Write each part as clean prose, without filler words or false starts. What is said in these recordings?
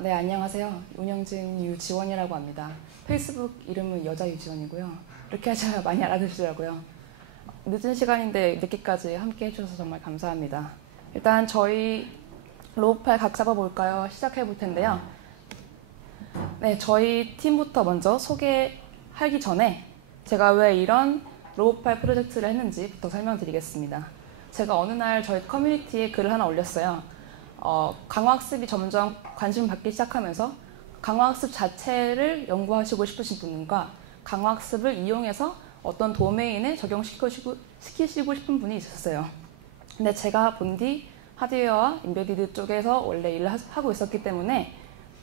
네, 안녕하세요. 운영진 유지원이라고 합니다. 페이스북 이름은 여자 유지원이고요. 이렇게 하셔야 많이 알아두시더라고요. 늦은 시간인데 늦게까지 함께 해주셔서 정말 감사합니다. 일단 저희 로봇팔 각 잡아볼까요? 시작해 볼 텐데요. 네, 저희 팀부터 먼저 소개하기 전에 제가 왜 이런 로봇팔 프로젝트를 했는지부터 설명드리겠습니다. 제가 어느 날 저희 커뮤니티에 글을 하나 올렸어요. 강화학습이 점점 관심을 받기 시작하면서 강화학습 자체를 연구하시고 싶으신 분과 강화학습을 이용해서 어떤 도메인에 적용시키시고 싶은 분이 있었어요. 근데 제가 본 뒤 하드웨어와 인베디드 쪽에서 원래 일을 하고 있었기 때문에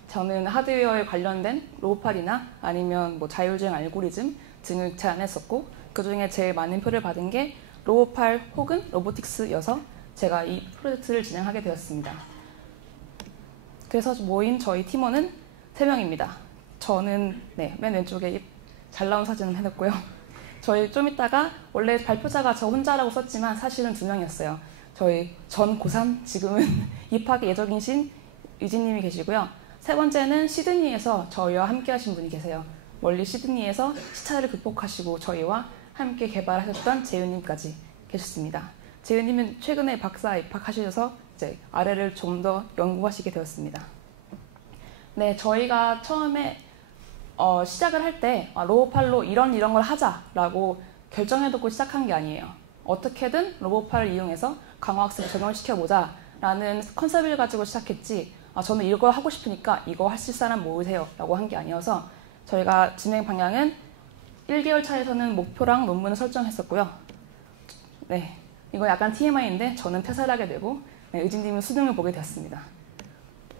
저는 하드웨어에 관련된 로봇팔이나 아니면 뭐 자율주행 알고리즘 등을 제안했었고, 그 중에 제일 많은 표를 받은 게 로봇팔 혹은 로보틱스여서 제가 이 프로젝트를 진행하게 되었습니다. 그래서 모인 저희 팀원은 3명입니다. 저는 맨 왼쪽에 잘 나온 사진을 해놨고요. 저희 좀 이따가 원래 발표자가 저 혼자라고 썼지만 사실은 2명이었어요. 저희 전 고3 지금은 입학 예정이신 유진님이 계시고요. 세 번째는 시드니에서 저희와 함께 하신 분이 계세요. 멀리 시드니에서 시차를 극복하시고 저희와 함께 개발하셨던 재윤님까지 계셨습니다. 재윤님은 최근에 박사 입학하셔서 이제 아래를 좀 더 연구하시게 되었습니다. 네, 저희가 처음에 시작을 할 때 로봇팔로 이런 걸 하자라고 결정해놓고 시작한 게 아니에요. 어떻게든 로봇팔을 이용해서 강화학습을 적용시켜보자 라는 컨셉을 가지고 시작했지, 저는 이거 하고 싶으니까 이거 하실 사람 모으세요 라고 한 게 아니어서 저희가 진행 방향은 1개월 차에서는 목표랑 논문을 설정했었고요. 네, 이거 약간 TMI인데 저는 퇴사를 하게 되고 의진님은 수능을 보게 되었습니다.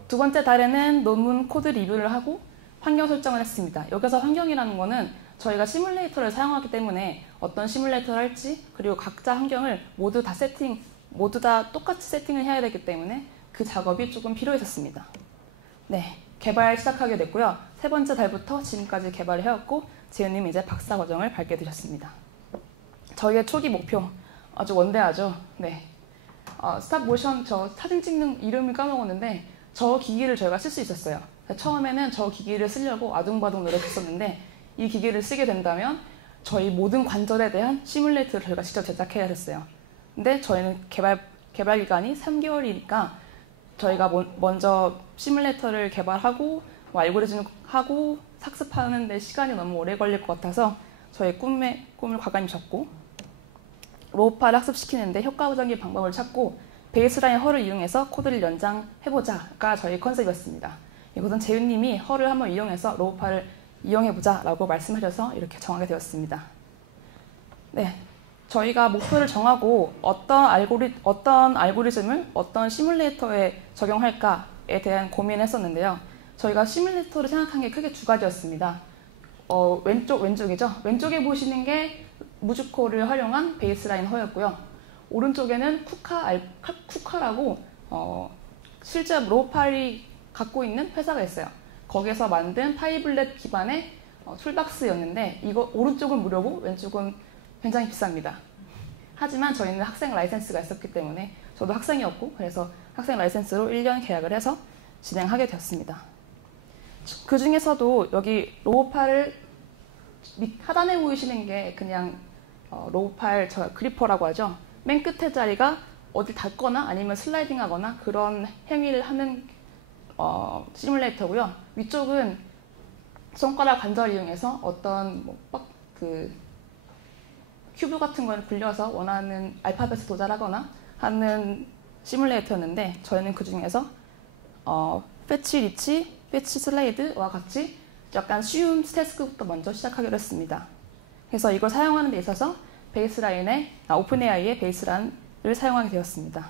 두 번째 달에는 논문 코드 리뷰를 하고 환경 설정을 했습니다. 여기서 환경이라는 거는 저희가 시뮬레이터를 사용하기 때문에 어떤 시뮬레이터를 할지, 그리고 각자 환경을 모두 다 똑같이 세팅을 해야 되기 때문에 그 작업이 조금 필요했었습니다. 네, 개발 시작하게 됐고요. 세 번째 달부터 지금까지 개발을 해왔고 재윤님이 이제 박사 과정을 밟게 되셨습니다. 저희의 초기 목표 아주 원대하죠. 네, 스탑 모션, 저 사진 찍는 이름을 까먹었는데 저 기기를 저희가 쓸 수 있었어요. 처음에는 저 기기를 쓰려고 아둥바둥 노력했었는데 이 기기를 쓰게 된다면 저희 모든 관절에 대한 시뮬레이터를 저희가 직접 제작해야 했어요. 근데 저희는 개발 기간이 3개월이니까 저희가 먼저 시뮬레이터를 개발하고 알고리즘을 하고 학습하는 데 시간이 너무 오래 걸릴 것 같아서 저희 꿈을 과감히 접고 로봇팔을 학습시키는데 효과적인 방법을 찾고 베이스라인 헐을 이용해서 코드를 연장해보자가 저희 컨셉이었습니다. 이것은 재윤님이 헐을 한번 이용해서 로봇팔을 이용해보자 라고 말씀하셔서 이렇게 정하게 되었습니다. 네, 저희가 목표를 정하고 어떤 알고리즘을 어떤 시뮬레이터에 적용할까에 대한 고민을 했었는데요. 저희가 시뮬레이터를 생각한 게 크게 2가지였습니다. 왼쪽이죠. 왼쪽에 보시는 게 무주코를 활용한 베이스라인 허였고요. 오른쪽에는 쿠카라고 실제 로봇팔이 갖고 있는 회사가 있어요. 거기서 만든 파이블렛 기반의 툴박스였는데 이거 오른쪽은 무료고 왼쪽은 굉장히 비쌉니다. 하지만 저희는 학생 라이센스가 있었기 때문에 저도 학생이었고 그래서 학생 라이센스로 1년 계약을 해서 진행하게 되었습니다. 그 중에서도 여기 로봇팔을 하단에 보이시는 게 그냥 로봇팔 그리퍼라고 하죠. 맨 끝에 자리가 어디 닿거나 아니면 슬라이딩 하거나 그런 행위를 하는 시뮬레이터고요. 위쪽은 손가락 관절을 이용해서 어떤 큐브 같은 걸 굴려서 원하는 알파벳을 도달하거나 하는 시뮬레이터였는데 저희는 그 중에서 패치 리치, 패치 슬라이드와 같이 약간 쉬운 태스크부터 먼저 시작하기로 했습니다. 그래서 이걸 사용하는 데 있어서 오픈AI의 베이스란을 사용하게 되었습니다.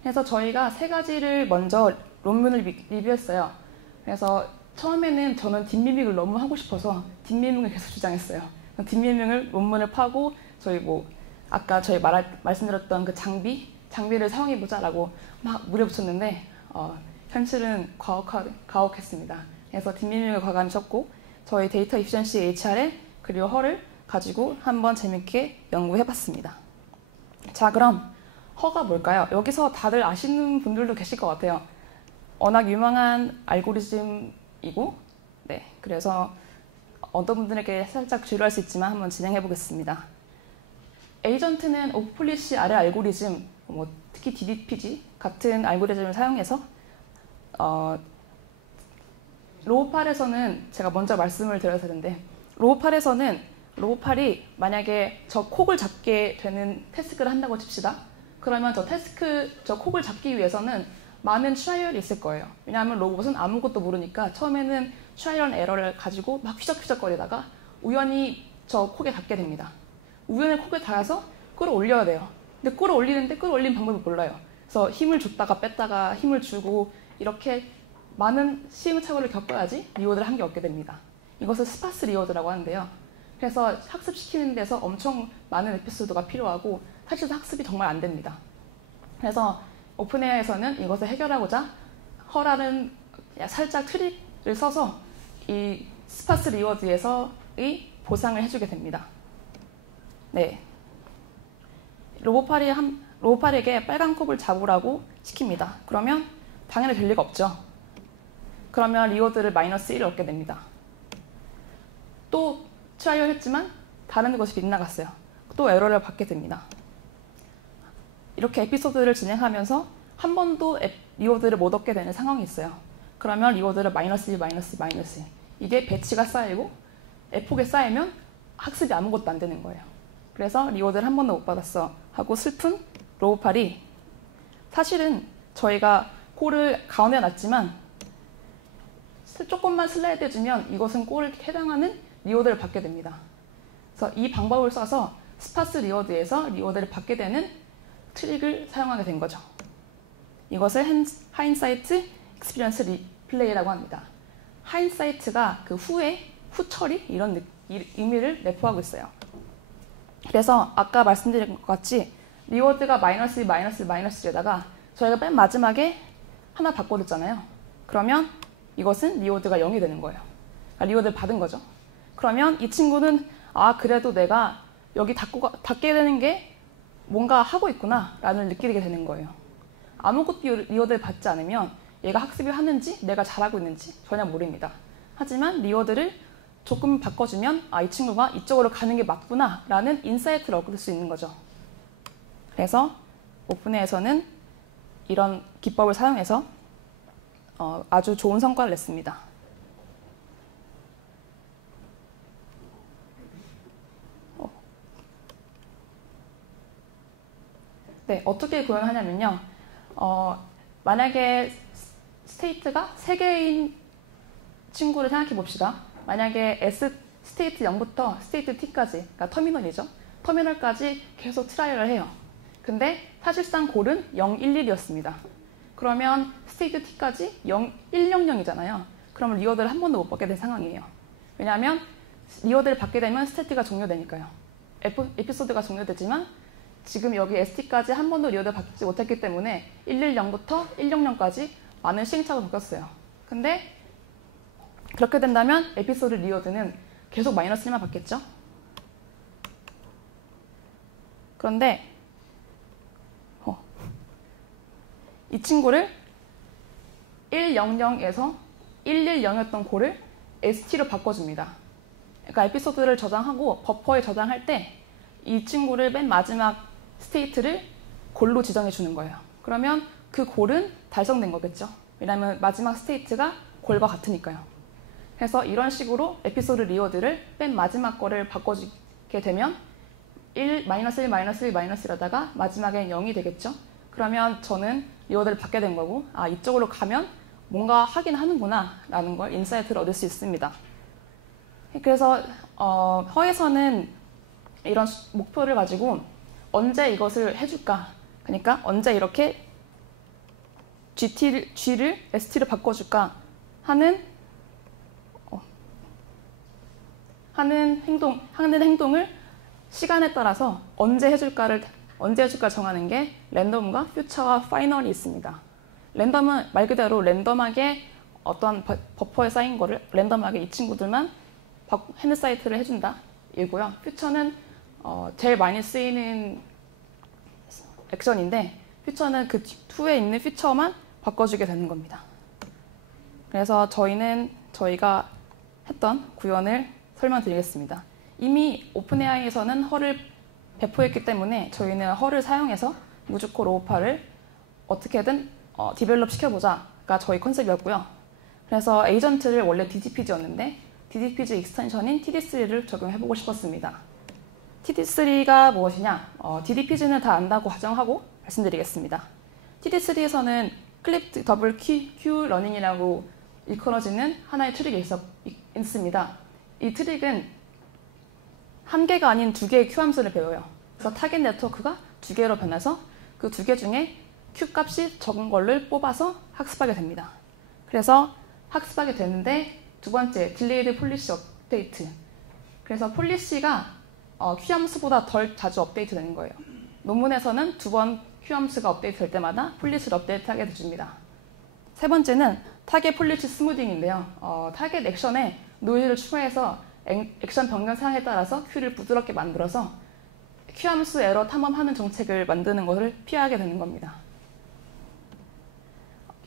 그래서 저희가 3가지를 먼저 논문을 리뷰했어요. 그래서 처음에는 저는 딥미밍을 너무 하고 싶어서 딥미밍을 계속 주장했어요. 딥미밍을 논문을 파고 저희 아까 저희 말씀드렸던 그 장비를 사용해보자라고 막 무려붙였는데 현실은 가혹했습니다. 그래서 딥미밍을 과감히 쳤고 저희 데이터 이피션시 HR에 그리고 헐을 가지고 한번 재밌게 연구해봤습니다. 자, 그럼 허가 뭘까요? 여기서 다들 아시는 분들도 계실 것 같아요. 워낙 유명한 알고리즘이고, 네, 그래서 어떤 분들에게 살짝 지루할 수 있지만 한번 진행해 보겠습니다. 에이전트는 오프폴리시 아래 알고리즘, 특히 DDPG 같은 알고리즘을 사용해서 로우8에서는 제가 먼저 말씀을 드려야 되는데, 로우8이 만약에 저 콕을 잡게 되는 태스크를 한다고 칩시다. 그러면 저 콕을 잡기 위해서는 많은 트라이얼이 있을 거예요. 왜냐하면 로봇은 아무것도 모르니까 처음에는 트라이얼 에러를 가지고 막 휘적휘적거리다가 우연히 저 콕에 닿게 됩니다. 우연히 콕에 닿아서 끌어올려야 돼요. 근데 끌어올린 방법을 몰라요. 그래서 힘을 줬다가 뺐다가 힘을 주고 이렇게 많은 시행착오를 겪어야지 리워드를 한 개 얻게 됩니다. 이것을 스파스 리워드라고 하는데요. 그래서 학습시키는 데서 엄청 많은 에피소드가 필요하고 사실 학습이 정말 안 됩니다. 그래서 오픈AI에서는 이것을 해결하고자 허라는 살짝 트릭을 써서 이 스파스 리워드에서의 보상을 해주게 됩니다. 네, 로봇8에게 빨간 컵을 잡으라고 시킵니다. 그러면 당연히 될 리가 없죠. 그러면 리워드를 -1을 얻게 됩니다. 또 트라이얼 했지만 다른 것이 빗나갔어요. 또 에러를 받게 됩니다. 이렇게 에피소드를 진행하면서 한 번도 리워드를 못 얻게 되는 상황이 있어요. 그러면 리워드를 -1 이게 배치가 쌓이고 에폭에 쌓이면 학습이 아무것도 안 되는 거예요. 그래서 리워드를 한 번도 못 받았어 하고 슬픈 로봇8이 사실은 저희가 꼴을 가운데 놨지만 조금만 슬라이드 해주면 이것은 꼴에 해당하는 리워드를 받게 됩니다. 그래서 이 방법을 써서 스파스 리워드에서 리워드를 받게 되는 트릭을 사용하게 된 거죠. 이것을 하인사이트 익스피리언스 리플레이라고 합니다. 하인사이트가 그 후 처리 이런 의미를 내포하고 있어요. 그래서 아까 말씀드린 것 같이 리워드가 -1에다가 저희가 맨 마지막에 하나 바꿔줬잖아요. 그러면 이것은 리워드가 0이 되는 거예요. 그러니까 리워드를 받은 거죠. 그러면 이 친구는 그래도 내가 여기 닫게 되는 게 뭔가 하고 있구나 라는 느끼게 되는 거예요. 아무것도 리워드를 받지 않으면 얘가 학습이 하는지 내가 잘하고 있는지 전혀 모릅니다. 하지만 리워드를 조금 바꿔주면 이 친구가 이쪽으로 가는 게 맞구나 라는 인사이트를 얻을 수 있는 거죠. 그래서 오픈AI에서는 이런 기법을 사용해서 아주 좋은 성과를 냈습니다. 네, 어떻게 구현하냐면요. 만약에 스테이트가 3개인 친구를 생각해 봅시다. 만약에 S 스테이트 0부터 스테이트 T까지, 그러니까 터미널이죠. 터미널까지 계속 트라이얼을 해요. 근데 사실상 골은 0, 1, 1이었습니다. 그러면 스테이트 T까지 0, 1, 0, 0이잖아요. 그러면 리워드를 한 번도 못 받게 된 상황이에요. 왜냐하면 리워드를 받게 되면 스테이트가 종료되니까요. 에피소드가 종료되지만 지금 여기 ST까지 한 번도 리워드 받지 못했기 때문에 110부터 100까지 많은 시행착오를 겪었어요. 근데 그렇게 된다면 에피소드 리워드는 계속 -1만 받겠죠? 그런데 이 친구를 100에서 110이었던 콜을 ST로 바꿔줍니다. 그러니까 에피소드를 저장하고 버퍼에 저장할 때 이 친구를 맨 마지막 스테이트를 골로 지정해 주는 거예요. 그러면 그 골은 달성된 거겠죠. 왜냐하면 마지막 스테이트가 골과 같으니까요. 그래서 이런 식으로 에피소드 리워드를 맨 마지막 거를 바꿔주게 되면 1, 이라다가 마지막엔 0이 되겠죠. 그러면 저는 리워드를 받게 된 거고 이쪽으로 가면 뭔가 하긴 하는구나 라는 걸 인사이트를 얻을 수 있습니다. 그래서 허에서는 이런 목표를 가지고 언제 이것을 해줄까, 그러니까 언제 이렇게 G를 ST로 바꿔줄까 하는 행동을 시간에 따라서 언제 해줄까 정하는 게 랜덤과 퓨처와 파이널이 있습니다. 랜덤은 말 그대로 랜덤하게 어떤 버퍼에 쌓인 거를 랜덤하게 이 친구들만 핸드사이트를 해준다 이고요. 퓨처는 제일 많이 쓰이는 액션인데 퓨처는 그 후에 있는 퓨처만 바꿔주게 되는 겁니다. 그래서 저희가 했던 구현을 설명드리겠습니다. 이미 오픈AI에서는 헐을 배포했기 때문에 저희는 헐을 사용해서 무주코 로우파를 어떻게든 디벨롭 시켜보자가 저희 컨셉이었고요. 그래서 에이전트를 원래 DDPG였는데 DDPG 익스텐션인 TD3를 적용해보고 싶었습니다. TD3가 무엇이냐? DDPG는 다 안다고 가정하고 말씀드리겠습니다. TD3에서는 클립 더블 Q 러닝이라고 일컬어지는 하나의 트릭이 있습니다. 이 트릭은 한 개가 아닌 두 개의 Q 함수를 배워요. 그래서 타겟 네트워크가 두 개로 변해서 그 두 개 중에 Q 값이 적은 걸를 뽑아서 학습하게 됩니다. 그래서 학습하게 되는데 두 번째, 딜레이드 폴리시 업데이트. 그래서 폴리시가 Q 함수보다 덜 자주 업데이트 되는 거예요. 논문에서는 두 번 Q 함수가 업데이트 될 때마다 폴리시를 업데이트하게 해줍니다. 세 번째는 타겟 폴리시 스무딩인데요. 타겟 액션에 노이즈를 추가해서 액션 변경 사항에 따라서 Q를 부드럽게 만들어서 Q 함수 에러 탐험하는 정책을 만드는 것을 피하게 되는 겁니다.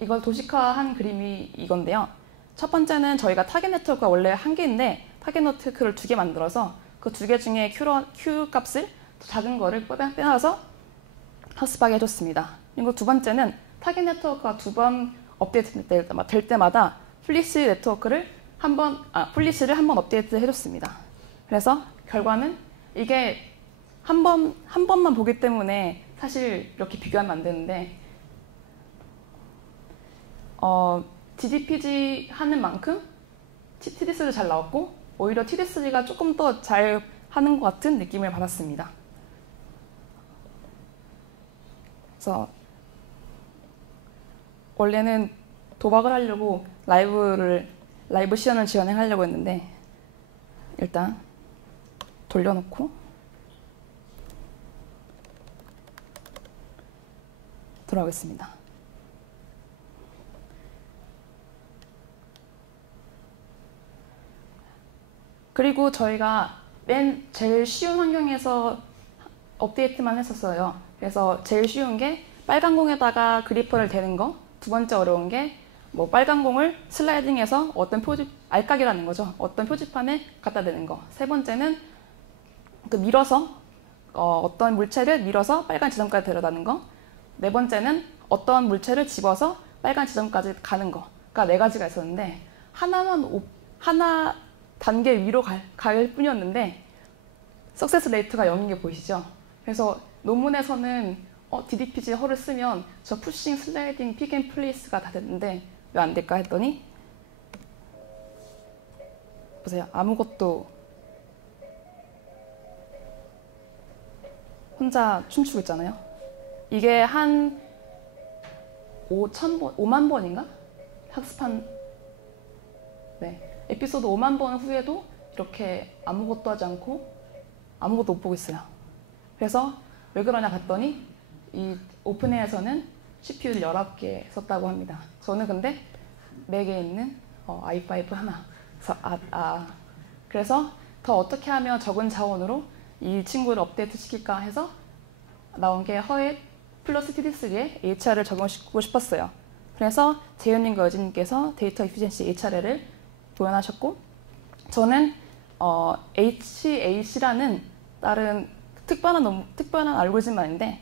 이걸 도식화한 그림이 이건데요. 첫 번째는 저희가 타겟 네트워크가 원래 한 개인데 타겟 네트워크를 두 개 만들어서 그 두 개 중에 Q 값을 더 작은 거를 빼놔서 학습하게 해줬습니다. 그리고 두 번째는 타겟 네트워크가 두 번 업데이트 될 때마다 폴리시를 한 번 업데이트 해줬습니다. 그래서 결과는 이게 한 번만 보기 때문에 사실 이렇게 비교하면 안 되는데 DDPG 하는 만큼 TD3도 잘 나왔고 오히려 TD3가 조금 더 잘 하는 것 같은 느낌을 받았습니다. 그래서 원래는 도박을 하려고 라이브 시연을 진행하려고 했는데 일단 돌려놓고 돌아오겠습니다. 그리고 저희가 제일 쉬운 환경에서 업데이트만 했었어요. 그래서 제일 쉬운 게 빨간 공에다가 그리퍼를 대는 거, 두 번째 어려운 게 빨간 공을 슬라이딩해서 알까기라는 거죠. 어떤 표지판에 갖다 대는 거. 세 번째는 밀어서 어떤 물체를 밀어서 빨간 지점까지 데려다는 거. 네 번째는 어떤 물체를 집어서 빨간 지점까지 가는 거. 그러니까 네 가지가 있었는데 하나 단계 위로 갈 뿐이었는데 석세스 레이트가 0인 게 보이시죠? 그래서 논문에서는 DDPG 헐을 쓰면 저 푸싱, 슬라이딩, 픽 앤 플레이스가 다 됐는데 왜 안 될까 했더니 보세요. 아무것도 혼자 춤추고 있잖아요. 이게 한 5만 번인가? 학습한 에피소드 5만 번 후에도 이렇게 아무것도 하지 않고 아무것도 못 보고 있어요. 그래서 왜 그러냐 봤더니 이 오픈AI에서는 CPU를 19개 썼다고 합니다. 저는 근데 4개 있는 i5 하나. 그래서 더 어떻게 하면 적은 자원으로 이 친구를 업데이트 시킬까 해서 나온 게 허엣 플러스 TD3에 HR을 적용시키고 싶었어요. 그래서 재현님과 여진님께서 데이터 이피시엔시 HR를 도연하셨고 저는 HAC라는 다른 특별한 알고리즘인데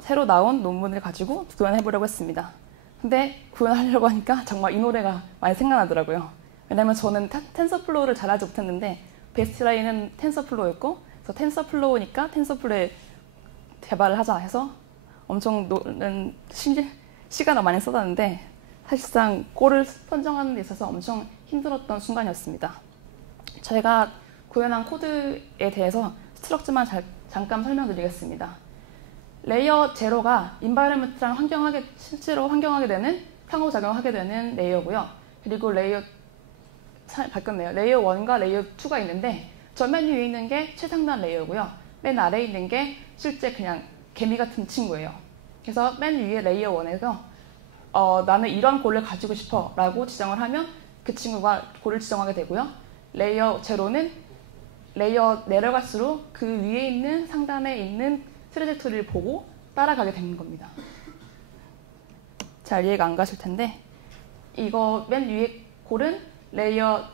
새로 나온 논문을 가지고 구현해보려고 했습니다. 근데 구현하려고 하니까 정말 이 노래가 많이 생각나더라고요. 왜냐면 저는 텐서플로우를 잘하지 못했는데 베스트라인은 텐서플로우였고 그래서 텐서플로우니까 텐서플로우에 개발을 하자 해서 엄청 시간을 많이 쏟았는데 사실상 꼴을 선정하는 데 있어서 엄청 힘들었던 순간이었습니다. 제가 구현한 코드에 대해서 스트럭처만 잠깐 설명드리겠습니다. 레이어 제로가 인바이러먼트랑 실제로 환경하게 되는, 상호작용하게 되는 레이어고요. 그리고 바뀌었네요. 레이어 1과 레이어 2가 있는데 저 맨 위에 있는 게 최상단 레이어고요. 맨 아래에 있는 게 실제 그냥 개미 같은 친구예요. 그래서 맨 위에 레이어 1에서 나는 이런 골을 가지고 싶어 라고 지정을 하면 그 친구가 골을 지정하게 되고요. 레이어 제로는 레이어 내려갈수록 그 위에 있는 상단에 있는 트레젝토리를 보고 따라가게 되는 겁니다. 잘 이해가 안 가실 텐데 이거 맨 위에 골은 레이어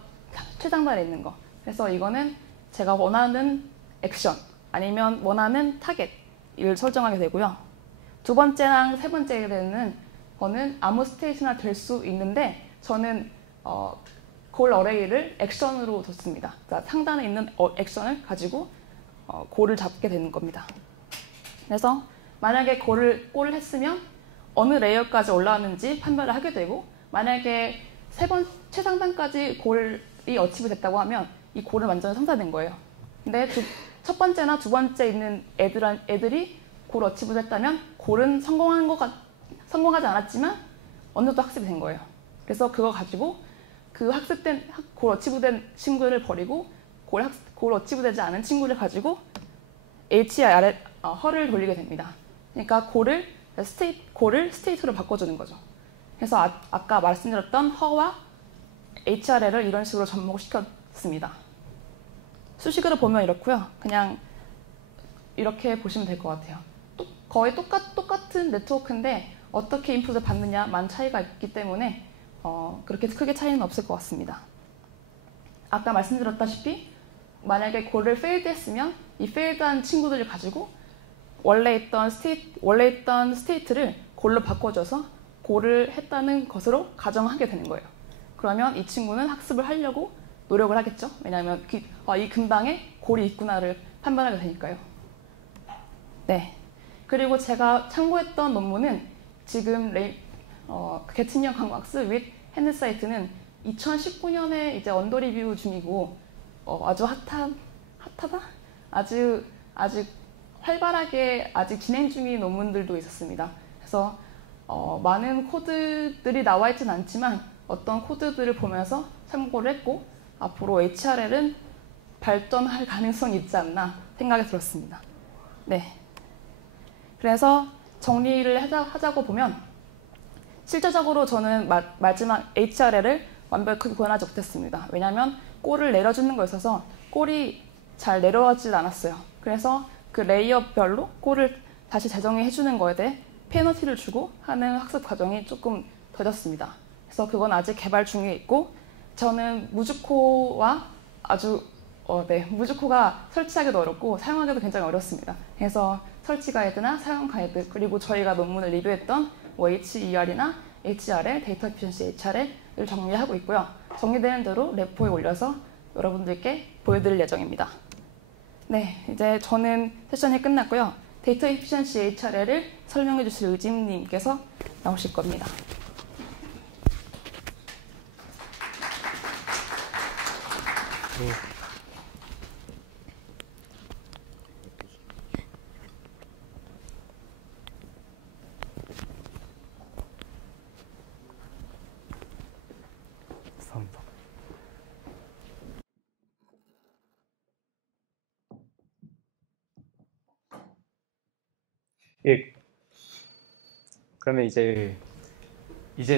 최상단에 있는 거. 그래서 이거는 제가 원하는 액션 아니면 원하는 타겟을 설정하게 되고요. 두 번째랑 세 번째는 거는 아무 스테이트나 될 수 있는데 저는 골 어레이를 액션으로 뒀습니다. 그러니까 상단에 있는 액션을 가지고 골을 잡게 되는 겁니다. 그래서 만약에 골을 했으면 어느 레이어까지 올라왔는지 판별을 하게 되고, 만약에 최상단까지 골이 어치브 됐다고 하면 이 골은 완전히 성사된 거예요. 근데 첫 번째나 두 번째 있는 애들이 골 어치브를 했다면 골은 성공하지 않았지만 어느 정도 학습이 된 거예요. 그래서 그거 가지고 그 학습된 골 어치브된 친구를 버리고 골 어치브되지 않은 친구를 가지고 HR에 헐을 돌리게 됩니다. 그러니까 골을 스테이트로 바꿔주는 거죠. 그래서 아까 말씀드렸던 허와 HRL을 이런 식으로 접목시켰습니다. 수식으로 보면 이렇고요. 그냥 이렇게 보시면 될 것 같아요. 거의 똑같은 네트워크인데 어떻게 인풋을 받느냐만 차이가 있기 때문에 그렇게 크게 차이는 없을 것 같습니다. 아까 말씀드렸다시피 만약에 골을 페일드했으면 이 페일드한 친구들을 가지고 원래 있던 스테이트를 골로 바꿔줘서 골을 했다는 것으로 가정하게 되는 거예요. 그러면 이 친구는 학습을 하려고 노력을 하겠죠. 왜냐하면 이 근방에 골이 있구나를 판단하게 되니까요. 네. 그리고 제가 참고했던 논문은 지금 계층형 강화학습 with 핸드사이트는 2019년에 이제 언더 리뷰 중이고 아주 핫하다? 아주 활발하게 아직 진행 중인 논문들도 있었습니다. 그래서 많은 코드들이 나와 있진 않지만 어떤 코드들을 보면서 참고를 했고 앞으로 HRL은 발전할 가능성이 있지 않나 생각이 들었습니다. 네. 그래서 정리를 하자고 보면 실제적으로 저는 마지막 HRL을 완벽하게 구현하지 못했습니다. 왜냐하면 골을 내려주는 거에 있어서 골이 잘 내려가지 않았어요. 그래서 그 레이어별로 골을 다시 재정해 주는 거에 대해 페널티를 주고 하는 학습 과정이 조금 더뎠습니다. 그래서 그건 아직 개발 중에 있고 저는 무주코와 무주코가 설치하기도 어렵고 사용하기도 굉장히 어렵습니다. 그래서 설치 가이드나 사용 가이드 그리고 저희가 논문을 리뷰했던 HER이나 HRL, 데이터 에피션시 HRL을 정리하고 있고요. 정리되는 대로 레포에 올려서 여러분들께 보여드릴 예정입니다. 네, 이제 저는 세션이 끝났고요. 데이터 에피션시 HRL을 설명해 주실 의진님께서 나오실 겁니다. 예. 그러면 이제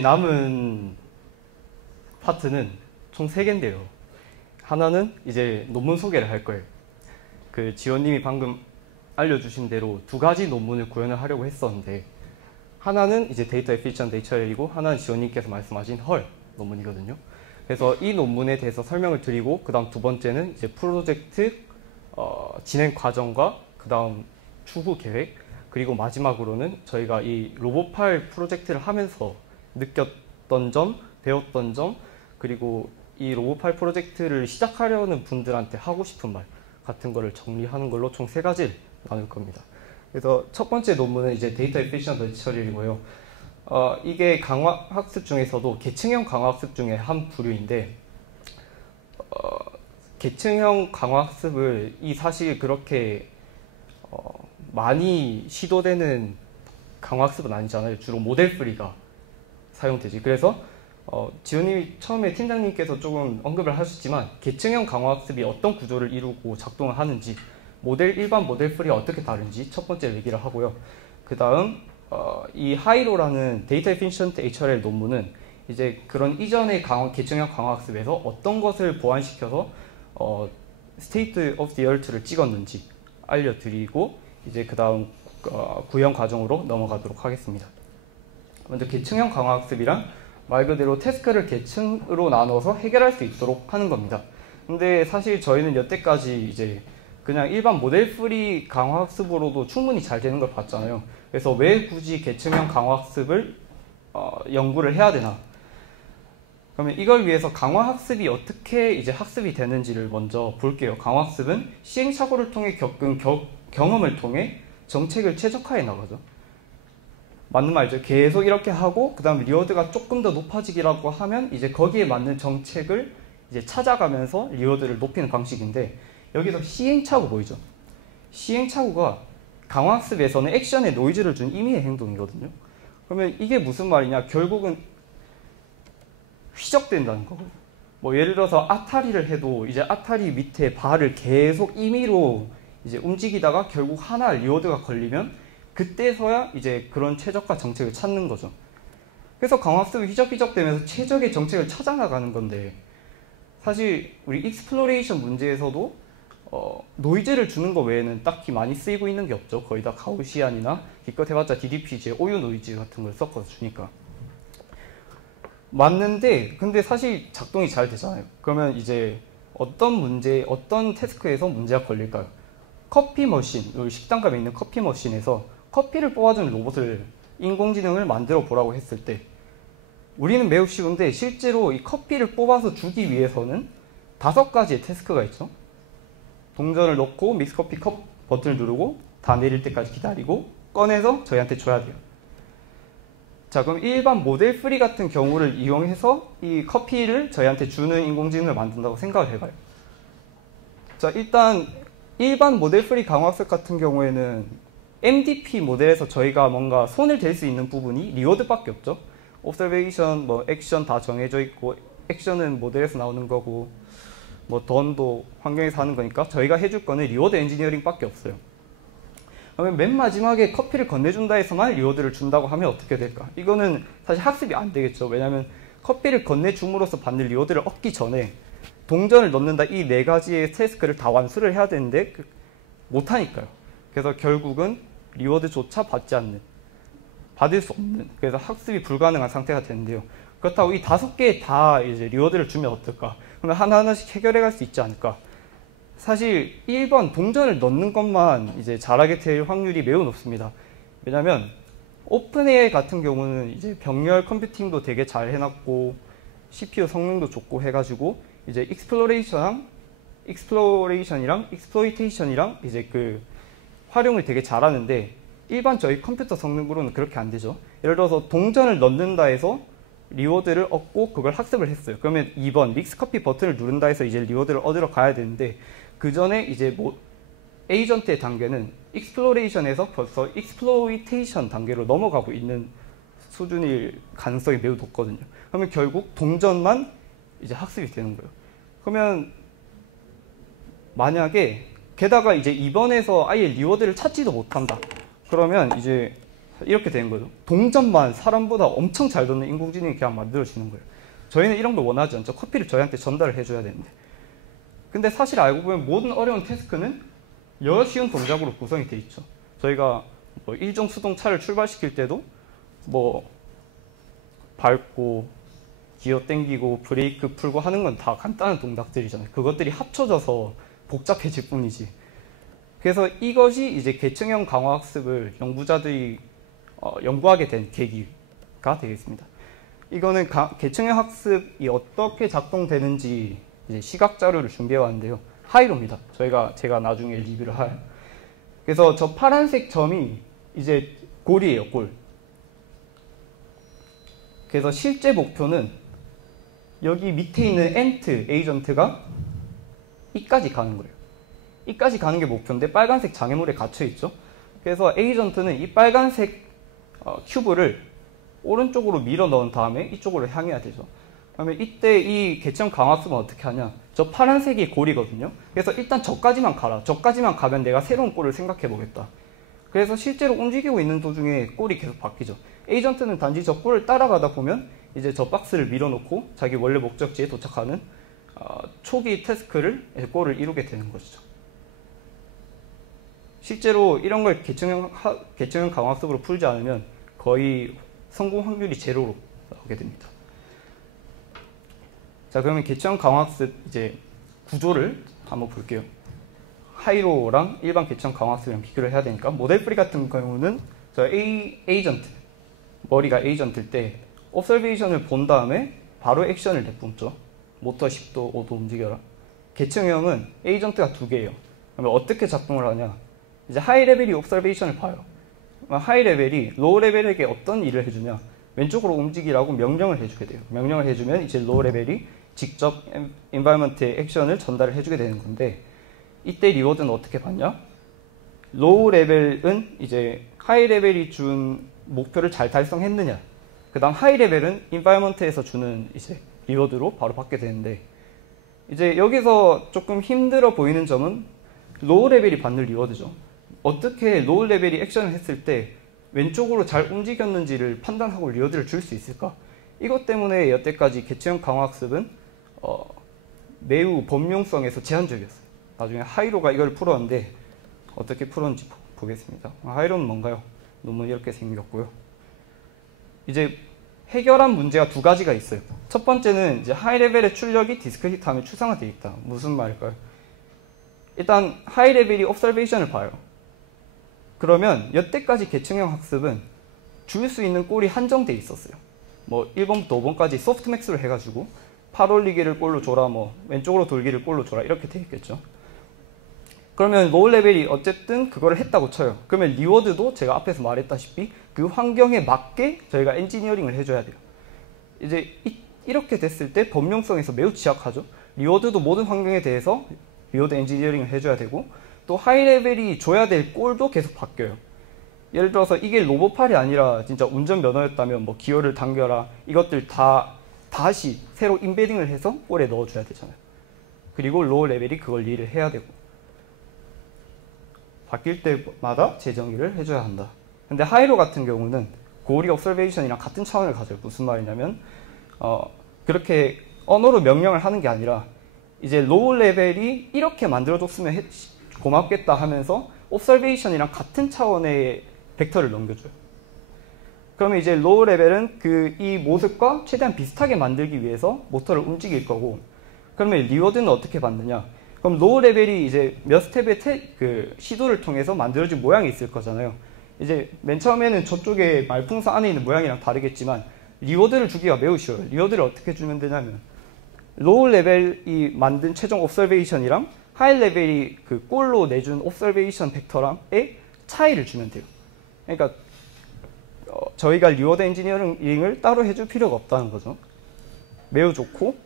남은 파트는 총 3개인데요. 하나는 이제 논문 소개를 할 거예요. 그 지원님이 방금 알려주신 대로 2가지 논문을 구현을 하려고 했었는데 하나는 이제 데이터 에피션트 HRL이고 하나는 지원님께서 말씀하신 헐 논문이거든요. 그래서 이 논문에 대해서 설명을 드리고 그 다음 2번째는 이제 프로젝트 진행 과정과 그 다음 추후 계획 그리고 마지막으로는 저희가 이 로봇팔 프로젝트를 하면서 느꼈던 점, 배웠던 점 그리고 이 로봇팔 프로젝트를 시작하려는 분들한테 하고 싶은 말 같은 거를 정리하는 걸로 총 3가지를 나눌 겁니다. 그래서 첫 번째 논문은 이제 데이터 에피션트 HRL이고요. 이게 강화학습 중에서도 계층형 강화학습 중에 한 부류인데 계층형 강화학습을 사실 그렇게 많이 시도되는 강화학습은 아니잖아요. 주로 모델 프리가 사용되지. 그래서 지원님이 처음에 팀장님께서 조금 언급을 하셨지만 계층형 강화학습이 어떤 구조를 이루고 작동을 하는지 일반 모델 프리와 어떻게 다른지 첫 번째 얘기를 하고요. 그 다음 이 하이로라는 데이터 에피션트 HRL 논문은 이제 그런 이전의 계층형 강화학습에서 어떤 것을 보완시켜서 스테이트 오브 디 얼트를 찍었는지 알려드리고 이제 그 다음 구현 과정으로 넘어가도록 하겠습니다. 먼저 계층형 강화학습이란 말 그대로 태스크를 계층으로 나눠서 해결할 수 있도록 하는 겁니다. 근데 사실 저희는 여태까지 이제 그냥 일반 모델 프리 강화학습으로도 충분히 잘 되는 걸 봤잖아요. 그래서 왜 굳이 계층형 강화학습을 연구를 해야 되나? 그러면 이걸 위해서 강화학습이 어떻게 이제 학습이 되는지를 먼저 볼게요. 강화학습은 시행착오를 통해 겪은 경험을 통해 정책을 최적화해 나가죠. 맞는 말이죠. 계속 이렇게 하고 그 다음 리워드가 조금 더 높아지기라고 하면 이제 거기에 맞는 정책을 이제 찾아가면서 리워드를 높이는 방식인데, 여기서 시행착오 보이죠? 시행착오가 강화학습에서는 액션에 노이즈를 준 임의의 행동이거든요. 그러면 이게 무슨 말이냐? 결국은 휘적된다는 거고, 뭐 예를 들어서 아타리를 해도 이제 아타리 밑에 발을 계속 임의로 이제 움직이다가 결국 하나 리워드가 걸리면 그때서야 이제 그런 최적화 정책을 찾는 거죠. 그래서 강화학습이 휘적휘적되면서 최적의 정책을 찾아나가는 건데, 사실 우리 익스플로레이션 문제에서도 노이즈를 주는 거 외에는 딱히 많이 쓰이고 있는 게 없죠. 거의 다 가우시안이나 기껏 해봤자 DDPG의 오유 노이즈 같은 걸 섞어서 주니까. 맞는데 근데 사실 작동이 잘 되잖아요. 그러면 이제 어떤 문제, 어떤 태스크에서 문제가 걸릴까요? 커피 머신, 여기 식당감에 있는 커피 머신에서 커피를 뽑아주는 로봇을, 인공지능을 만들어 보라고 했을 때 우리는 매우 쉬운데 실제로 이 커피를 뽑아서 주기 위해서는 5가지의 태스크가 있죠. 동전을 넣고 믹스커피 컵 버튼을 누르고 다 내릴 때까지 기다리고 꺼내서 저희한테 줘야 돼요. 자, 그럼 일반 모델 프리 같은 경우를 이용해서 이 커피를 저희한테 주는 인공지능을 만든다고 생각을 해봐요. 자, 일단 일반 모델 프리 강화학습 같은 경우에는 MDP 모델에서 저희가 뭔가 손을 댈 수 있는 부분이 리워드밖에 없죠. 옵서베이션, 뭐 액션 다 정해져 있고, 액션은 모델에서 나오는 거고, 뭐 던도 환경에서 하는 거니까 저희가 해줄 거는 리워드 엔지니어링밖에 없어요. 그러면 맨 마지막에 커피를 건네준다 해서만 리워드를 준다고 하면 어떻게 될까? 이거는 사실 학습이 안 되겠죠. 왜냐하면 커피를 건네줌으로써 받는 리워드를 얻기 전에 동전을 넣는다, 이 4가지의 태스크를 다 완수를 해야 되는데 못하니까요. 그래서 결국은 리워드조차 받지 않는, 받을 수 없는, 그래서 학습이 불가능한 상태가 되는데요. 그렇다고 이 5개 다 이제 리워드를 주면 어떨까? 그러면 하나하나씩 해결해 갈 수 있지 않을까? 사실 1번 동전을 넣는 것만 이제 잘하게 될 확률이 매우 높습니다. 왜냐면 오픈AI 같은 경우는 이제 병렬 컴퓨팅도 되게 잘 해놨고 CPU 성능도 좋고 해가지고 이제 익스플로레이션이랑 익스플로이테이션이랑 이제 그 활용을 되게 잘하는데, 일반 저희 컴퓨터 성능으로는 그렇게 안 되죠. 예를 들어서 동전을 넣는다 해서 리워드를 얻고 그걸 학습을 했어요. 그러면 2번 믹스커피 버튼을 누른다 해서 이제 리워드를 얻으러 가야 되는데, 그 전에 이제 뭐 에이전트의 단계는 익스플로레이션에서 벌써 익스플로이테이션 단계로 넘어가고 있는 수준일 가능성이 매우 높거든요. 그러면 결국 동전만 이제 학습이 되는 거예요. 그러면 만약에 게다가 이제 2번에서 아예 리워드를 찾지도 못한다. 그러면 이제 이렇게 되는 거죠. 동전만 사람보다 엄청 잘 넣는 인공지능이 그냥 만들어지는 거예요. 저희는 이런 걸 원하지 않죠. 커피를 저희한테 전달을 해줘야 되는데. 근데 사실 알고 보면 모든 어려운 태스크는 여러 쉬운 동작으로 구성이 돼 있죠. 저희가 뭐 일종 수동차를 출발시킬 때도 뭐 밟고 기어 땡기고 브레이크 풀고 하는 건 다 간단한 동작들이잖아요. 그것들이 합쳐져서 복잡해질 뿐이지. 그래서 이것이 이제 계층형 강화학습을 연구자들이 연구하게 된 계기가 되겠습니다. 이거는 계층형 학습이 어떻게 작동되는지 이제 시각 자료를 준비해 왔는데요. 하이로입니다. 제가 나중에 리뷰를 할. 그래서 저 파란색 점이 이제 골이에요, 골. 그래서 실제 목표는 여기 밑에 있는 엔트 에이전트가 이까지 가는 거예요. 이까지 가는 게 목표인데 빨간색 장애물에 갇혀 있죠. 그래서 에이전트는 이 빨간색 큐브를 오른쪽으로 밀어 넣은 다음에 이쪽으로 향해야 되죠. 그러면 이때 이 계층 강화학습은 어떻게 하냐? 저 파란색이 골이거든요. 그래서 일단 저까지만 가라. 저까지만 가면 내가 새로운 골을 생각해 보겠다. 그래서 실제로 움직이고 있는 도중에 골이 계속 바뀌죠. 에이전트는 단지 저 골을 따라가다 보면 이제 저 박스를 밀어놓고 자기 원래 목적지에 도착하는 초기 태스크를 골을 이루게 되는 것이죠. 실제로 이런 걸 계층형 강화학습으로 풀지 않으면 거의 성공 확률이 제로로 나오게 됩니다. 자, 그러면 개체형 강화학습 이제 구조를 한번 볼게요. 하이로랑 일반 개체형 강화학습이랑 비교를 해야 되니까 모델 프리 같은 경우는 저 에이전트, 머리가 에이전트일 때 옵서베이션을 본 다음에 바로 액션을 내뿜죠. 모터 10도, 5도 움직여라. 개체형은 에이전트가 두 개예요. 그러면 어떻게 작동을 하냐? 이제 하이 레벨이 옵서베이션을 봐요. 하이 레벨이 로우 레벨에게 어떤 일을 해주냐? 왼쪽으로 움직이라고 명령을 해주게 돼요. 명령을 해주면 이제 로우 레벨이 직접 인바이먼트에 액션을 전달을 해주게 되는 건데, 이때 리워드는 어떻게 받냐? 로우 레벨은 이제 하이 레벨이 준 목표를 잘 달성했느냐, 그 다음 하이 레벨은 인바이먼트에서 주는 이제 리워드로 바로 받게 되는데, 이제 여기서 조금 힘들어 보이는 점은 로우 레벨이 받는 리워드죠. 어떻게 로우 레벨이 액션을 했을 때 왼쪽으로 잘 움직였는지를 판단하고 리워드를 줄 수 있을까? 이것 때문에 여태까지 개체형 강화학습은 매우 범용성에서 제한적이었어요. 나중에 하이로가 이걸 풀었는데 어떻게 풀었는지 보겠습니다. 하이로는 뭔가요? 논문 이렇게 생겼고요. 이제 해결한 문제가 두 가지가 있어요. 첫 번째는 이제 하이 레벨의 출력이 디스크리트하면 추상화되어 있다. 무슨 말일까요? 일단 하이 레벨이 옵서베이션을 봐요. 그러면 여태까지 개체형 학습은 줄 수 있는 꼴이 한정돼 있었어요. 뭐 1번부터 5번까지 소프트맥스로 해가지고 팔 올리기를 꼴로 줘라, 뭐 왼쪽으로 돌기를 꼴로 줘라, 이렇게 돼 있겠죠. 그러면 로우 레벨이 어쨌든 그거를 했다고 쳐요. 그러면 리워드도 제가 앞에서 말했다시피 그 환경에 맞게 저희가 엔지니어링을 해줘야 돼요. 이제 이렇게 됐을 때 범용성에서 매우 취약하죠. 리워드도 모든 환경에 대해서 리워드 엔지니어링을 해줘야 되고, 또 하이 레벨이 줘야 될 꼴도 계속 바뀌어요. 예를 들어서 이게 로봇팔이 아니라 진짜 운전면허였다면 뭐 기어를 당겨라, 이것들 다 다시 새로 인베딩을 해서 꼴에 넣어줘야 되잖아요. 그리고 로우 레벨이 그걸 일을 해야 되고, 바뀔 때마다 재정의를 해줘야 한다. 근데 하이로 같은 경우는 고리 옵서베이션이랑 같은 차원을 가져요. 무슨 말이냐면 그렇게 언어로 명령을 하는 게 아니라 이제 로우 레벨이 이렇게 만들어줬으면 고맙겠다 하면서 옵서베이션이랑 같은 차원의 벡터를 넘겨줘요. 그러면 이제 로우 레벨은 이 모습과 최대한 비슷하게 만들기 위해서 모터를 움직일 거고, 그러면 리워드는 어떻게 받느냐? 그럼 로우 레벨이 이제 몇 스텝의 시도를 통해서 만들어진 모양이 있을 거잖아요. 이제 맨 처음에는 저쪽에 말풍선 안에 있는 모양이랑 다르겠지만 리워드를 주기가 매우 쉬워요. 리워드를 어떻게 주면 되냐면 로우 레벨이 만든 최종 옵서베이션이랑 하이 레벨이 그 꼴로 내준 옵서베이션 벡터랑의 차이를 주면 돼요. 그러니까 저희가 리워드 엔지니어링을 따로 해줄 필요가 없다는 거죠. 매우 좋고,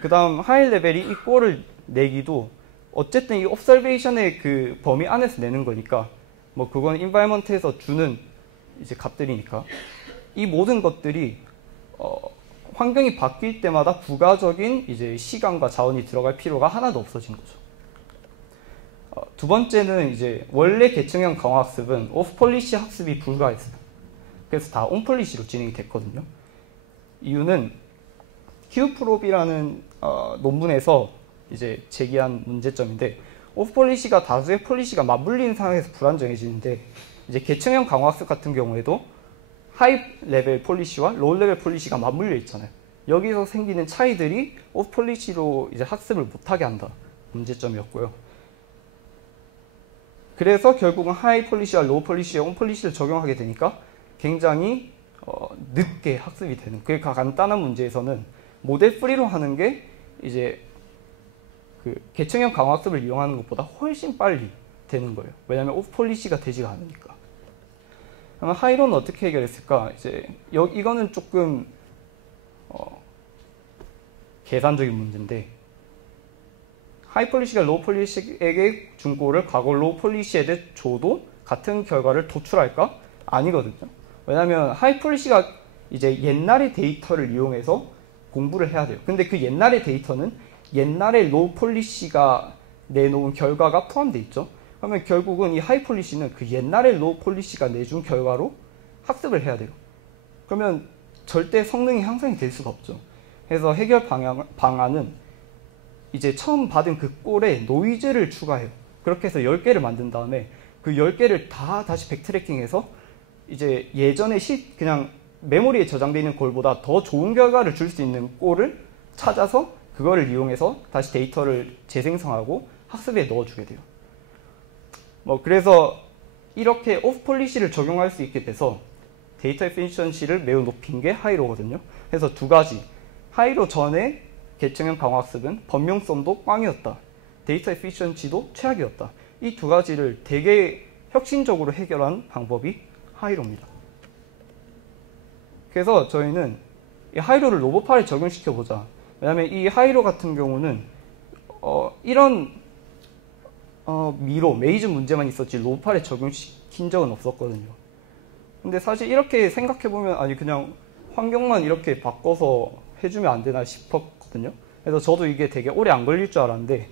그 다음 하이 레벨이 이 꼴을 내기도 어쨌든 이 옵서베이션의 그 범위 안에서 내는 거니까, 뭐 그건 인바이먼트에서 주는 이제 값들이니까 이 모든 것들이 환경이 바뀔 때마다 부가적인 이제 시간과 자원이 들어갈 필요가 하나도 없어진 거죠. 두 번째는 이제 원래 개체형 강화학습은 오프 폴리시 학습이 불가했어요. 그래서 다 온 폴리시로 진행이 됐거든요. 이유는 휴프롭이라는 논문에서 이제 제기한 문제점인데, 오프 폴리시가 다수의 폴리시가 맞물리는 상황에서 불안정해지는데, 이제 개체형 강화학습 같은 경우에도 하이 레벨 폴리시와 로우 레벨 폴리시가 맞물려 있잖아요. 여기서 생기는 차이들이 오프 폴리시로 이제 학습을 못하게 한다. 문제점이었고요. 그래서 결국은 하이 폴리시와 로우 폴리시에 온 폴리시를 적용하게 되니까 굉장히 늦게 학습이 되는, 그 간단한 문제에서는 모델 프리로 하는 게 이제 그 개체형 강화학습을 이용하는 것보다 훨씬 빨리 되는 거예요. 왜냐하면 오프 폴리시가 되지가 않으니까. 그러면 하이로는 어떻게 해결했을까? 이제 이거는 조금 계산적인 문제인데, 하이 폴리시가 로우 폴리시에게 준 꼴을 과거 로우 폴리시에게 줘도 같은 결과를 도출할까? 아니거든요. 왜냐하면 하이 폴리시가 이제 옛날의 데이터를 이용해서 공부를 해야 돼요. 근데 그 옛날의 데이터는 옛날에 로우 폴리시가 내놓은 결과가 포함되어 있죠. 그러면 결국은 이 하이 폴리시는 그 옛날에 로우 폴리시가 내준 결과로 학습을 해야 돼요. 그러면 절대 성능이 향상이 될 수가 없죠. 그래서 해결 방안은 이제 처음 받은 그 꼴에 노이즈를 추가해요. 그렇게 해서 10개를 만든 다음에 그 10개를 다 다시 백트래킹해서 이제 예전에 그냥 메모리에 저장되어 있는 꼴보다 더 좋은 결과를 줄 수 있는 꼴을 찾아서 그거를 이용해서 다시 데이터를 재생성하고 학습에 넣어주게 돼요. 그래서 이렇게 오프 폴리시를 적용할 수 있게 돼서 데이터 에피션시를 매우 높인 게 하이로거든요. 그래서 두 가지. 하이로 전에 계층형 강화학습은 범용성도 꽝이었다. 데이터 에피션시도 최악이었다. 이 두 가지를 되게 혁신적으로 해결한 방법이 하이로입니다. 그래서 저희는 이 하이로를 로봇파에 적용시켜보자. 왜냐하면 이 하이로 같은 경우는 이런 미로, 메이즈 문제만 있었지 로봇파에 적용시킨 적은 없었거든요. 근데 사실 이렇게 생각해보면 아니 그냥 환경만 이렇게 바꿔서 해주면 안 되나 싶었거든요. 그래서 저도 이게 되게 오래 안 걸릴 줄 알았는데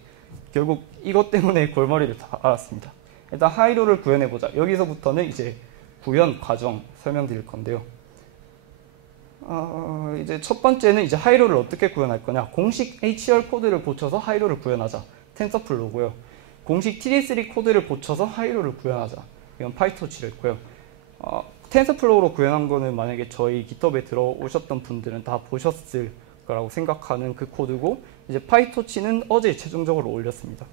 결국 이것 때문에 골머리를 다 앓았습니다. 일단 하이로를 구현해보자. 여기서부터는 이제 구현 과정 설명드릴 건데요. 이제 첫 번째는 이제 하이로를 어떻게 구현할 거냐. 공식 HL 코드를 고쳐서 하이로를 구현하자. 텐서플로우고요. 공식 TD3 코드를 고쳐서 하이로를 구현하자. 이건 파이토치를 했고요. 텐서플로우로 구현한 거는 만약에 저희 깃허브에 들어오셨던 분들은 다 보셨을 거라고 생각하는 그 코드고, 이제 파이토치는 어제 최종적으로 올렸습니다.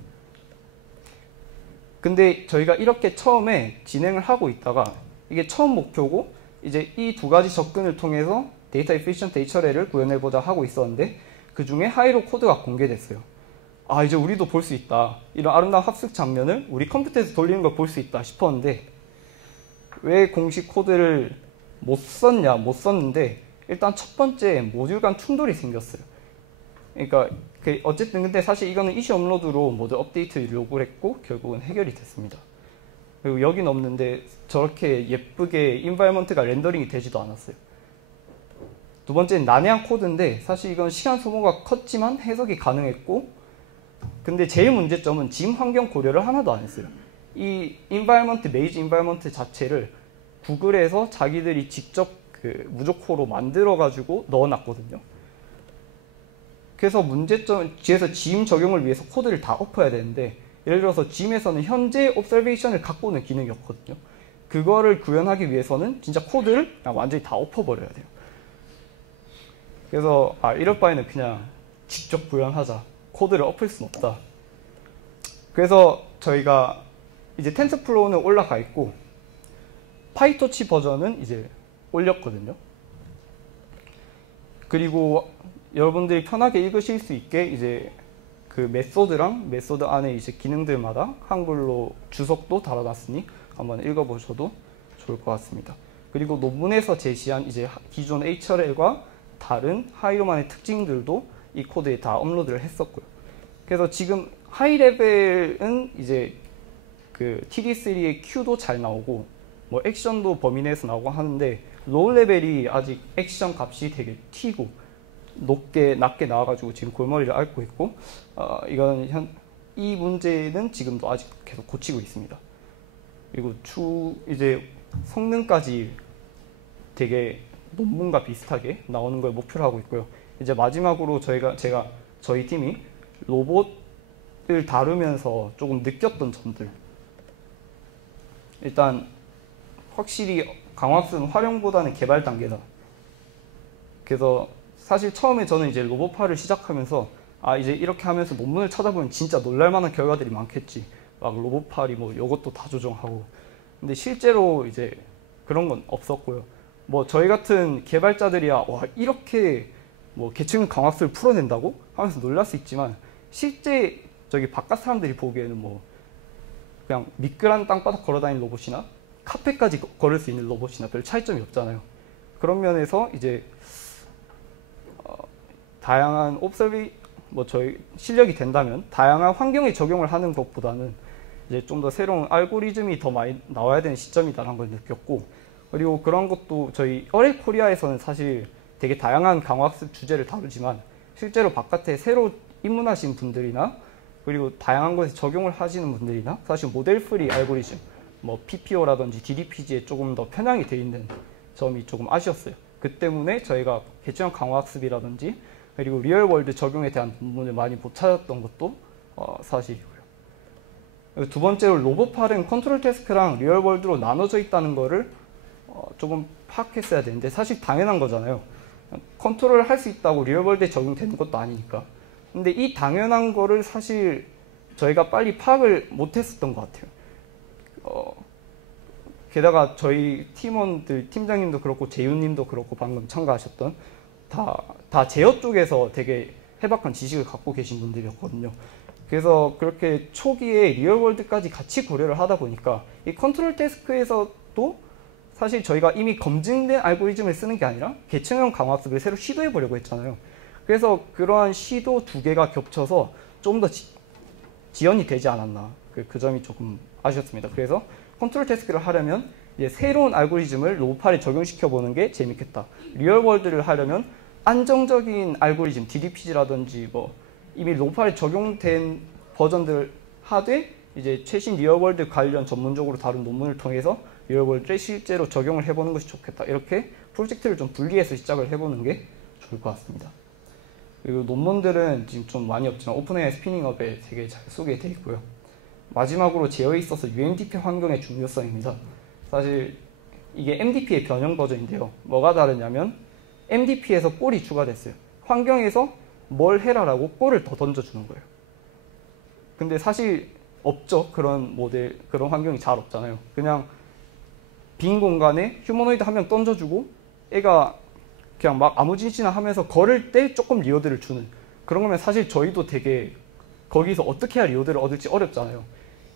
근데 저희가 이렇게 처음에 진행을 하고 있다가 이게 처음 목표고 이제 이 두 가지 접근을 통해서 데이터 에피션트 HRL을 구현해보자 하고 있었는데 그 중에 하이로 코드가 공개됐어요. 아, 이제 우리도 볼 수 있다. 이런 아름다운 합숙 장면을 우리 컴퓨터에서 돌리는 걸 볼 수 있다 싶었는데 왜 공식 코드를 못 썼는데 일단 첫 번째 모듈 간 충돌이 생겼어요. 그러니까 어쨌든 근데 사실 이거는 이슈 업로드로 모두 업데이트 요구를 했고 결국은 해결이 됐습니다. 그리고 여긴 없는데 저렇게 예쁘게 인바이먼트가 렌더링이 되지도 않았어요. 두 번째는 난해한 코드인데 사실 이건 시간 소모가 컸지만 해석이 가능했고, 근데 제일 문제점은 짐 환경 고려를 하나도 안 했어요. 이 인바이먼트, 메이지 인바이먼트 자체를 구글에서 자기들이 직접 무조코로 만들어가지고 넣어놨거든요. 그래서 문제점, 뒤에서 짐 적용을 위해서 코드를 다 엎어야 되는데 예를 들어서 짐에서는 현재 옵서베이션을 갖고 오는 기능이 없거든요. 그거를 구현하기 위해서는 진짜 코드를 그냥 완전히 다 엎어버려야 돼요. 그래서 이럴 바에는 그냥 직접 구현하자. 코드를 엎을 수는 없다. 그래서 저희가 이제 텐서플로우는 올라가 있고 파이토치 버전은 이제 올렸거든요. 그리고 여러분들이 편하게 읽으실 수 있게 이제 그 메소드랑 메소드 안에 이제 기능들마다 한글로 주석도 달아놨으니 한번 읽어보셔도 좋을 것 같습니다. 그리고 논문에서 제시한 이제 기존 HRL과 다른 하이로만의 특징들도 이 코드에 다 업로드를 했었고요. 그래서 지금 하이 레벨은 이제 그 TD3의 Q도 잘 나오고 뭐 액션도 범위 내에서 나오고 하는데 로우 레벨이 아직 액션 값이 되게 튀고 낮게 나와가지고 지금 골머리를 앓고 있고, 이건 이 문제는 지금도 아직 계속 고치고 있습니다. 그리고 이제 성능까지 되게 논문과 비슷하게 나오는 걸 목표로 하고 있고요. 이제 마지막으로 제가 저희 팀이 로봇을 다루면서 조금 느꼈던 점들. 일단 확실히 강화학습은 활용보다는 개발 단계다. 그래서 사실 처음에 저는 이제 로봇파를 시작하면서 이제 이렇게 하면서 논문을 찾아보면 진짜 놀랄만한 결과들이 많겠지. 막 로봇팔이 뭐 이것도 다 조정하고. 근데 실제로 이제 그런 건 없었고요. 뭐 저희 같은 개발자들이야 와 이렇게 뭐 계층 강화학습을 풀어낸다고 하면서 놀랄 수 있지만 실제 저기 바깥 사람들이 보기에는 뭐 그냥 미끄러운 땅바닥 걸어다니는 로봇이나 카페까지 걸을 수 있는 로봇이나 별 차이점이 없잖아요. 그런 면에서 이제 다양한 뭐 저희 실력이 된다면 다양한 환경에 적용을 하는 것보다는 이제 좀 더 새로운 알고리즘이 더 많이 나와야 되는 시점이다라는 걸 느꼈고, 그리고 그런 것도 저희 어레 코리아에서는 사실 되게 다양한 강화학습 주제를 다루지만 실제로 바깥에 새로 입문하신 분들이나 그리고 다양한 것에 적용을 하시는 분들이나 사실 모델 프리 알고리즘 뭐 PPO라든지 DDPG에 조금 더 편향이 되어 있는 점이 조금 아쉬웠어요. 그 때문에 저희가 계층형 강화학습이라든지 그리고 리얼월드 적용에 대한 논문을 많이 못 찾았던 것도 사실이고요. 두 번째로 로봇팔은 컨트롤 태스크랑 리얼월드로 나눠져 있다는 거를 조금 파악했어야 되는데 사실 당연한 거잖아요. 컨트롤을 할 수 있다고 리얼월드에 적용되는 것도 아니니까. 근데 이 당연한 거를 사실 저희가 빨리 파악을 못했었던 것 같아요. 게다가 저희 팀원들, 팀장님도 그렇고 재윤님도 그렇고 방금 참가하셨던 다 제어 쪽에서 되게 해박한 지식을 갖고 계신 분들이었거든요. 그래서 그렇게 초기에 리얼월드까지 같이 고려를 하다 보니까 이 컨트롤 태스크에서도 사실 저희가 이미 검증된 알고리즘을 쓰는 게 아니라 계층형 강화학습을 새로 시도해 보려고 했잖아요. 그래서 그러한 시도 두 개가 겹쳐서 좀 더 지연이 되지 않았나, 그 점이 조금 아쉬웠습니다. 그래서 컨트롤 태스크를 하려면 이제 새로운 알고리즘을 로봇팔에 적용시켜 보는 게 재밌겠다. 리얼월드를 하려면 안정적인 알고리즘, DDPG라든지 뭐 이미 로봇팔에 적용된 버전들 하되 이제 최신 리얼월드 관련 전문적으로 다룬 논문을 통해서 리얼월드에 실제로 적용을 해보는 것이 좋겠다. 이렇게 프로젝트를 좀 분리해서 시작을 해보는 게 좋을 것 같습니다. 그리고 논문들은 지금 좀 많이 없지만 오픈AI 스피닝업에 되게 잘 소개되어 있고요. 마지막으로 제어에 있어서 UMDP 환경의 중요성입니다. 사실 이게 MDP의 변형 버전인데요. 뭐가 다르냐면 MDP에서 꼴이 추가됐어요. 환경에서 뭘 해라라고 꼴을 더 던져주는 거예요. 근데 사실 없죠. 그런 모델, 그런 환경이 잘 없잖아요. 그냥 빈 공간에 휴머노이드 한 명 던져주고 애가 그냥 막 아무 짓이나 하면서 걸을 때 조금 리워드를 주는 그런 거면 사실 저희도 되게 거기서 어떻게 해야 리워드를 얻을지 어렵잖아요.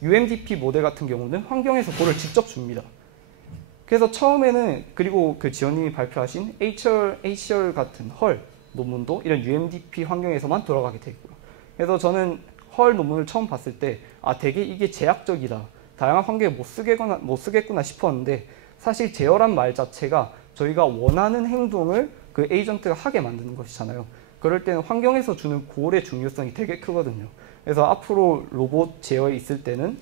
UMDP 모델 같은 경우는 환경에서 꼴을 직접 줍니다. 그래서 처음에는 그리고 그 지원님이 발표하신 HL 같은 헐 논문도 이런 UMDP 환경에서만 돌아가게 돼 있고요. 그래서 저는 헐 논문을 처음 봤을 때 되게 이게 제약적이다. 다양한 환경에 못 쓰겠구나 싶었는데 사실 제어란 말 자체가 저희가 원하는 행동을 그 에이전트가 하게 만드는 것이잖아요. 그럴 때는 환경에서 주는 꼴의 중요성이 되게 크거든요. 그래서 앞으로 로봇 제어에 있을 때는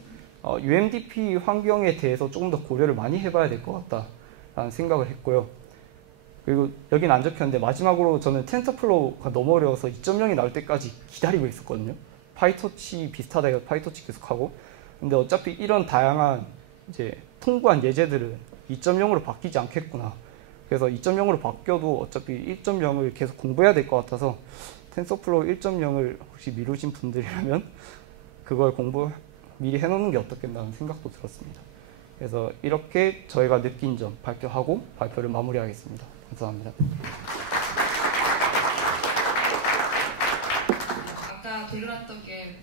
UMDP 환경에 대해서 조금 더 고려를 많이 해봐야 될 것 같다라는 생각을 했고요. 그리고 여긴 안 적혔는데 마지막으로 저는 텐서플로우가 너무 어려워서 2.0이 나올 때까지 기다리고 있었거든요. 파이토치 비슷하다 해서 파이토치 계속하고. 근데 어차피 이런 다양한 이제 통구한 예제들은 2.0으로 바뀌지 않겠구나. 그래서 2.0으로 바뀌어도 어차피 1.0을 계속 공부해야 될 것 같아서 텐서플로우 1.0을 혹시 미루신 분들이라면 그걸 공부 미리 해놓는 게 어떻겠다는 생각도 들었습니다. 그래서 이렇게 저희가 느낀 점 발표하고 발표를 마무리하겠습니다. 감사합니다. 아까 돌려놨던 게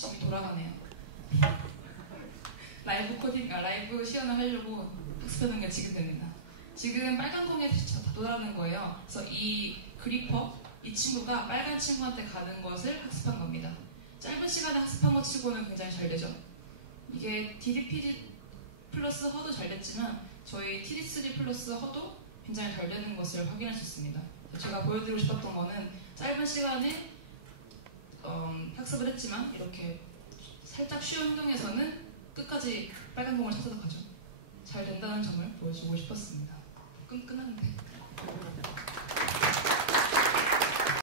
코딩이 돌아가네요. 라이브 시연을 하려고 학습하는 게 지금 됩니다. 지금 빨간 공에 다 돌아가는 거예요. 그래서 이 그리퍼, 이 친구가 빨간 친구한테 가는 것을 학습한 겁니다. 짧은 시간에 학습한 것 치고는 굉장히 잘 되죠. 이게 DDP 플러스 허도 잘 됐지만 저희 TD3 플러스 허도 굉장히 잘 되는 것을 확인할 수 있습니다. 제가 보여드리고 싶었던 거는 짧은 시간에 학습을 했지만 이렇게 살짝 쉬운 행동에서는 끝까지 빨간 공을 찾아서 가죠. 잘 된다는 점을 보여주고 싶었습니다. 끝났는데.